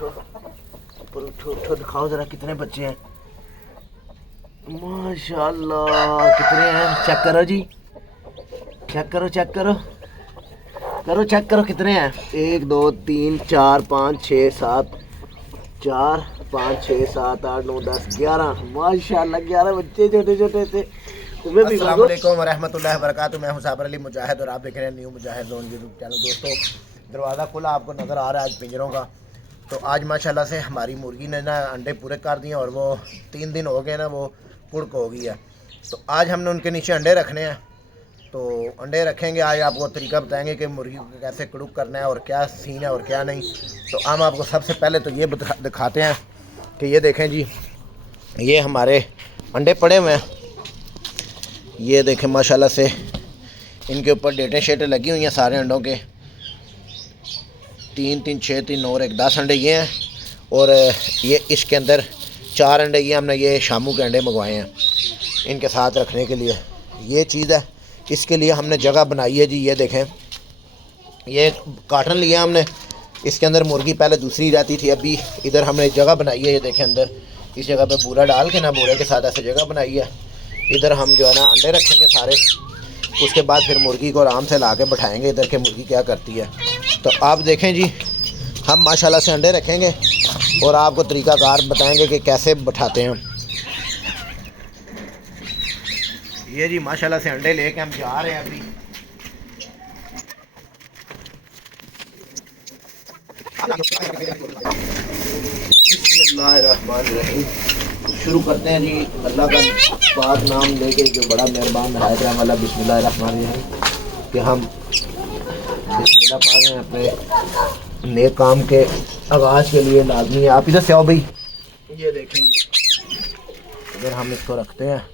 उठो ऊपर उठो उठो, दिखाओ ज़रा कितने बच्चे हैं। माशाल्लाह कितने हैं, चेक करो जी, चेक करो चेक करो करो चेक करो कितने हैं। 1 2 3 4 5 6 7 4 5 6 7 8 9 10 11 माशाल्लाह 11 बच्चे छोटे छोटे से। तुम्हें भी अस्सलाम वालेकुम व रहमतुल्लाहि व बरकातुहू। मैं हूं साबर अली मुजाहिद और आप देख रहे हैं न्यू मुजाहिद जोन यूट्यूब चैनल। दोस्तों, दरवाज़ा खुला आपको नज़र आ रहा है आज पिंजरों का। तो आज माशाल्लाह से हमारी मुर्गी ने ना अंडे पूरे कर दिए और वो 3 दिन हो गए ना, वो कुड़क हो गई है। तो आज हमने उनके नीचे अंडे रखने हैं। तो अंडे रखेंगे, आज आपको तरीका बताएंगे कि मुर्गी को कैसे कुड़क करना है और क्या सीन है और क्या नहीं। तो हम आपको सबसे पहले तो ये दिखाते हैं कि ये देखें जी, ये हमारे अंडे पड़े हुए हैं। ये देखें माशाल्लाह से इनके ऊपर डेटें शेटें लगी हुई हैं सारे अंडों के। 3 3 6 3 और 1 10 अंडे ये हैं। और ये इसके अंदर 4 अंडे ये हमने ये शामू के अंडे मंगवाए हैं इनके साथ रखने के लिए। ये चीज़ है, इसके लिए हमने जगह बनाई है जी। ये देखें, ये कार्टन लिया हमने, इसके अंदर मुर्गी पहले दूसरी रहती थी, अभी इधर हमने जगह बनाई है। ये देखें, अंदर इस जगह पे बूरा डाल के ना, बूरे के साथ ऐसे जगह बनाई है। इधर हम जो है ना अंडे रखेंगे सारे, उसके बाद फिर मुर्गी को आराम से ला के बैठाएँगे इधर के मुर्गी क्या करती है। तो आप देखें जी, हम माशाल्लाह से अंडे रखेंगे और आपको तरीक़ाकार बताएंगे कि कैसे बैठाते हैं। ये जी माशाल्लाह से अंडे लेके हम जा रहे हैं अभी। बिस्मिल्लाहिर्रहमानिर्रहीम, शुरू करते हैं जी अल्लाह का पाक नाम लेके, जो बड़ा मेहरबान नहायत रहम वाला। बिस्मिल्लाहिर्रहमानिर्रहीम कि हम बिस्मिल्लाह पढ़ रहे हैं अपने नेक काम के आगाज़ के लिए लाजमी है। आप इधर से आओ भाई। ये देखेंगे इधर हम इसको रखते हैं।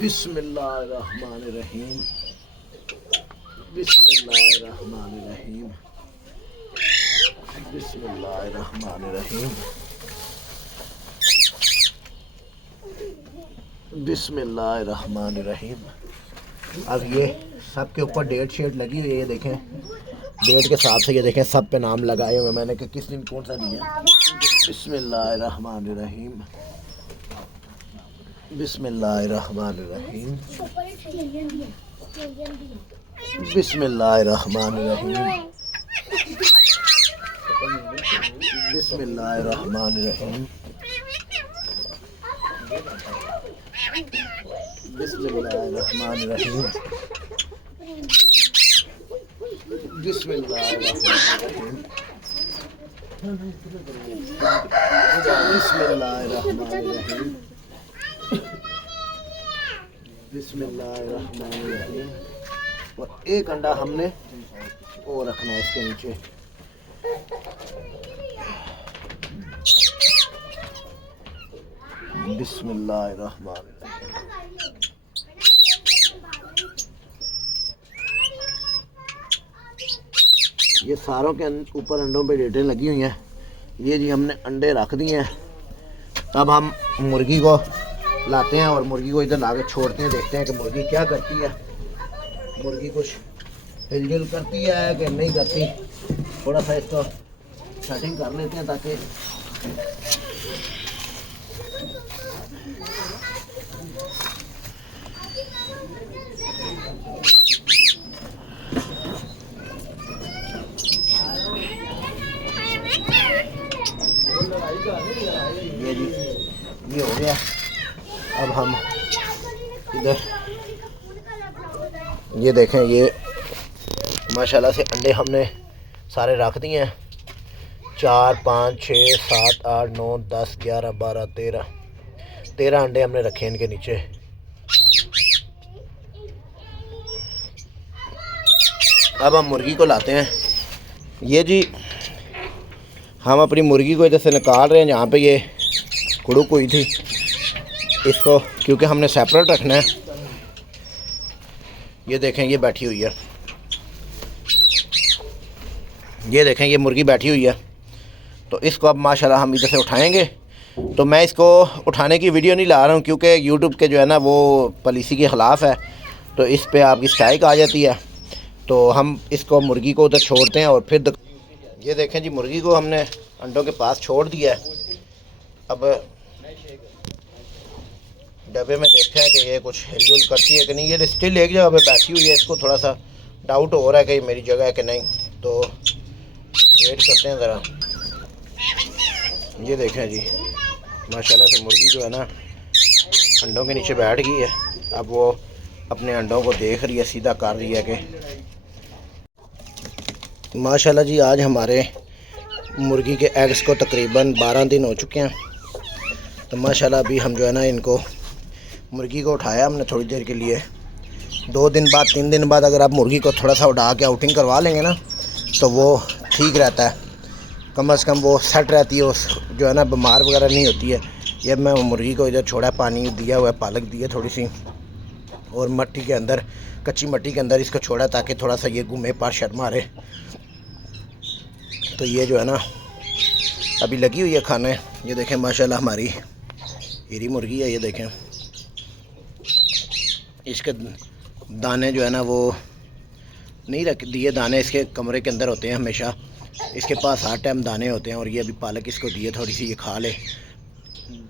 बिस्मिल्लाहिर्रहमानिर्रहीम, बिस्मिल्लाहिर्रहमानिर्रहीम, बिस्मिल्लाहिर्रहमानिर्रहीम, बिस्मिल्लाहिर्रहमानिर्रहीम। अब ये सब के ऊपर डेट शीट लगी हुई है। ये देखें, डेट के हिसाब से ये देखें सब पे नाम लगाए हुए मैंने कि किस दिन कौन सा दिया। बिस्मिल्लाहिर्रहमानिर्रहीम, बिस्मिल्लाहिर्रहमानिर्रहीम, बिस्मिल्लाहिर्रहमानिर्रहीम, बिस्मिल्लाहिर्रहमानिर्रहीम, बिस्मिल्लाहिर्रहमानिर्रहीम, बिस्मिल्लाहिर्रहमानिर्रहीम, बिस्मिल्लाहिर्रहमानिर्रहीम, बिस्मिल्लाहिर्रहमानिर्रहीम। और एक अंडा हमने वो रखना है इसके नीचे। बिस्मिल्लाहिर्रहमानिर्रहीम, ये सारों के ऊपर अंडों पे डेटें लगी हुई हैं। ये जी हमने अंडे रख दिए हैं। अब हम मुर्गी को लाते हैं और मुर्गी को इधर ला के छोड़ते हैं, देखते हैं कि मुर्गी क्या करती है। मुर्गी कुछ हिलजुल करती है कि नहीं करती। थोड़ा सा इसको सेटिंग कर लेते हैं ताकि ये जी ये हो गया। अब हम इधर ये देखें, ये माशाल्लाह से अंडे हमने सारे रख दिए हैं। 4 5 6 7 8 9 10 11 12 13 अंडे हमने रखे हैं इनके नीचे। अब हम मुर्गी को लाते हैं। ये जी हम अपनी मुर्गी को इधर से निकाल रहे हैं जहाँ पे ये कुड़ुक हुई थी इसको, क्योंकि हमने सेपरेट रखना है। ये देखें, ये बैठी हुई है। ये देखें, ये मुर्गी बैठी हुई है। तो इसको अब माशाल्लाह हम इधर से उठाएंगे। तो मैं इसको उठाने की वीडियो नहीं ला रहा हूँ क्योंकि यूट्यूब के जो है ना वो पॉलिसी के ख़िलाफ़ है, तो इस पे आपकी स्ट्राइक आ जाती है। तो हम इसको मुर्गी को उधर छोड़ते हैं और फिर ये देखें जी, मुर्गी को हमने अंडों के पास छोड़ दिया है। अब डब्बे में देखते हैं कि ये कुछ हिलजुल करती है कि नहीं। ये स्टिल एक जगह पे बैठी हुई है, इसको थोड़ा सा डाउट हो रहा है कि ये मेरी जगह है कि नहीं, तो वेट करते हैं ज़रा। ये देखें जी, माशाल्लाह से मुर्गी जो है ना अंडों के नीचे बैठ गई है। अब वो अपने अंडों को देख रही है, सीधा कर रही है कि माशाल्लाह जी आज हमारे मुर्गी के एग्स को तकरीबन 12 दिन हो चुके हैं। तो माशाल्लाह अभी हम जो है ना इनको मुर्गी को उठाया हमने थोड़ी देर के लिए। 2 दिन बाद 3 दिन बाद अगर आप मुर्गी को थोड़ा सा उड़ा के आउटिंग करवा लेंगे ना तो वो ठीक रहता है, कम से कम वो सेट रहती है, उस जो है ना बीमार वगैरह नहीं होती है। ये मैं मुर्गी को इधर छोड़ा, पानी दिया हुआ है, पालक दी है थोड़ी सी, और मट्टी के अंदर, कच्ची मट्टी के अंदर इसको छोड़ा ताकि थोड़ा सा ये घूमे पार शर मारे। तो ये जो है ना अभी लगी हुई है खाने। ये देखें माशाल्लाह हमारी हीरी मुर्गी है। ये देखें इसके दाने जो है ना वो नहीं रख दिए, दाने इसके कमरे के अंदर होते हैं हमेशा, इसके पास हर टाइम दाने होते हैं। और ये अभी पालक इसको दिए थोड़ी सी, ये खा ले।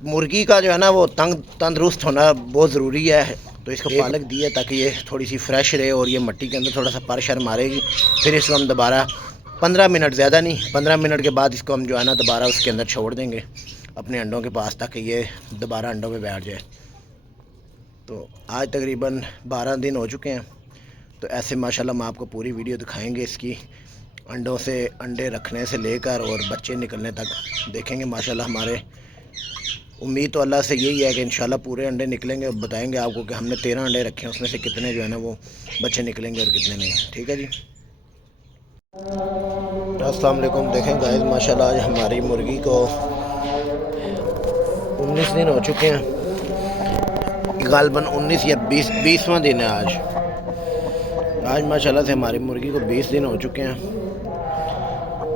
मुर्गी का जो है ना वो तंदुरुस्त होना बहुत ज़रूरी है, तो इसको पालक दी है ताकि ये थोड़ी सी फ्रेश रहे और ये मट्टी के अंदर थोड़ा सा पर शर मारेगी। फिर इसको हम दोबारा 15 मिनट, ज़्यादा नहीं, 15 मिनट के बाद इसको हम जो है ना दोबारा उसके अंदर छोड़ देंगे अपने अंडों के पास, ताकि ये दोबारा अंडों पे बैठ जाए। तो आज तकरीबन 12 दिन हो चुके हैं। तो ऐसे माशाल्लाह हम आपको पूरी वीडियो दिखाएंगे इसकी, अंडों से, अंडे रखने से लेकर और बच्चे निकलने तक देखेंगे माशाल्लाह। हमारे उम्मीद तो अल्लाह से यही है कि इंशाल्लाह पूरे अंडे निकलेंगे और बताएंगे आपको कि हमने 13 अंडे रखे हैं, उसमें से कितने जो है ना वो बच्चे निकलेंगे और कितने नहीं। ठीक है जी, अस्सलाम वालेकुम। देखें गाइस माशाल्लाह आज हमारी मुर्गी को 19 दिन हो चुके हैं, गालबन 19 या 20वां दिन है आज माशाल्लाह से हमारी मुर्गी को 20 दिन हो चुके हैं।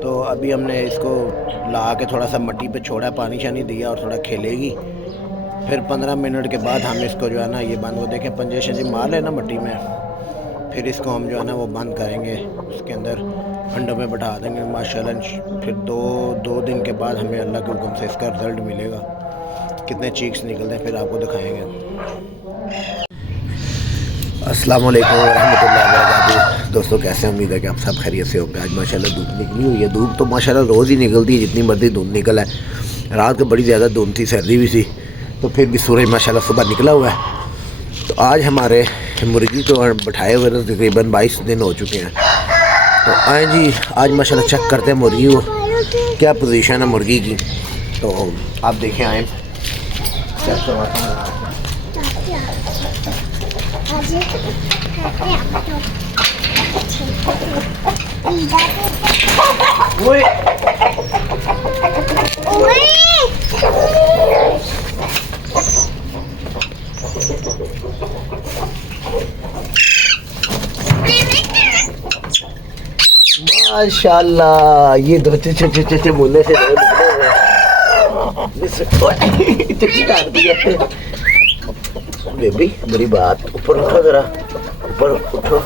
तो अभी हमने इसको ला के थोड़ा सा मट्टी पे छोड़ा, पानी शानी दिया और थोड़ा खेलेगी। फिर 15 मिनट के बाद हम इसको जो है ना ये बंद, वो देखें पंजे शंजे मार लेना मट्टी में, फिर इसको हम जो है ना वो बंद करेंगे, उसके अंदर अंडों में बैठा देंगे माशाल्लाह। फिर दो दिन के बाद हमें अल्लाह के हुक्म से इसका रिज़ल्ट मिलेगा, कितने चीक्स निकलते हैं फिर आपको दिखाएंगे। अस्सलाम वालेकुम रहमतुल्लाहि व बरकातुहू। दोस्तों कैसे, उम्मीद है कि आप सब खैरियत से होंगे। आज माशाल्लाह धूप निकली हुई है। धूप तो माशाल्लाह रोज़ ही निकलती है, जितनी मर्जी धूप निकल है। रात को बड़ी ज़्यादा धूप थी, सर्दी भी थी, तो फिर भी सूरज माशाल्लाह सुबह निकला हुआ है। तो आज हमारे मुर्गी को बैठाए हुए तो तकरीबन 22 दिन हो चुके हैं। तो आए जी आज माशाल्लाह चेक करते हैं मुर्गी को क्या पोजीशन है मुर्गी की। तो आप देखें, आए चेक करवाता हूँ। माशाल्लाह ये दो छोटे मुन्ने से चक्की काट दिया बेबी। बड़ी बात, ऊपर उठो जरा, ऊपर उठो,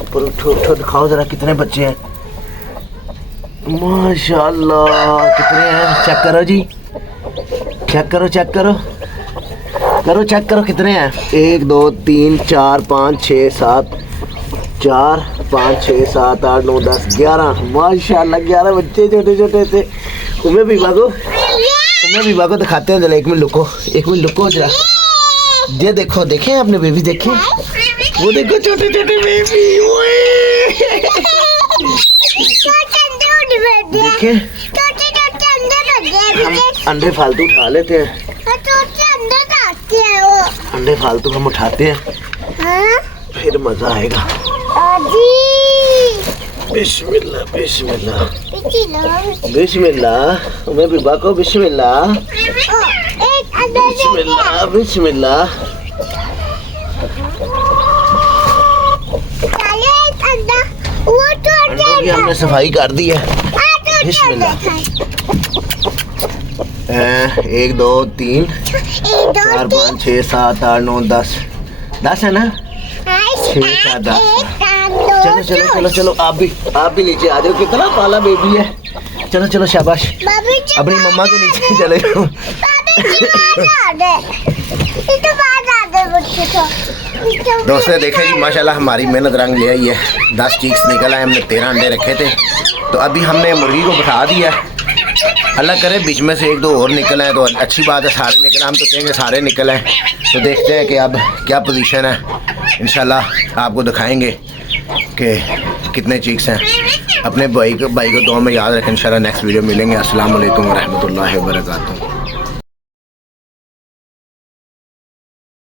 ऊपर उठो, उठो, दिखाओ जरा कितने बच्चे हैं। माशाल्लाह कितने हैं, चेक करो जी, चेक करो, चेक करो, करो चेक करो कितने हैं। 1 2 3 4 5 6 7 4 5 6 7 8 9 10 11 माशाल्लाह 11 बच्चे छोटे छोटे से। उन्हें भी भागो दिखाते हैं जरा। एक मिनट लुको जरा। ये देखो, देखें आपने बेबी, देखें वो देखो छोटे छोटे बेबी। देखें हम अंडे फालतू उठा लेते हैं, अंडे फालतू हम उठाते हैं, फिर मजा आएगा। बिस्मिल्लाह बिस्मिल्लाह बिस्मिल्लाह, उन्हें भी बाको बिस्मिल्लाह बिस्मिल्लाह बिस्मिल्लाह। अंडों की हमने सफाई कर दी है। बिस्मिल्लाह। 1 2 3 4 5 6 7 8 9 10 10 है ना, 6 4 10 चलो चलो चलो चलो, आप भी नीचे आ जाओ। कितना पाला बेबी है। चलो चलो शाबाश, अपनी मम्मा के नीचे चले जाओ। दोस्तों देखें जी, माशाल्लाह हमारी मेहनत रंग ले आई है। 10 चीक्स निकल आए, हमने 13 अंडे रखे थे। तो अभी हमने मुर्गी को बिठा दिया है। अल्लाह करे बीच में से 1-2 और निकल आए तो अच्छी बात है, सारे निकल, हम तो कहेंगे सारे निकल आए। तो देखते हैं कि अब क्या पोजीशन है। इंशाल्लाह आपको दिखाएंगे कि कितने चीक्स हैं। अपने भाई को दुआ में याद रखें। इंशाल्लाह नेक्स्ट वीडियो मिलेंगे। अस्सलाम वालेकुम व रहमतुल्लाहि व बरकातहू।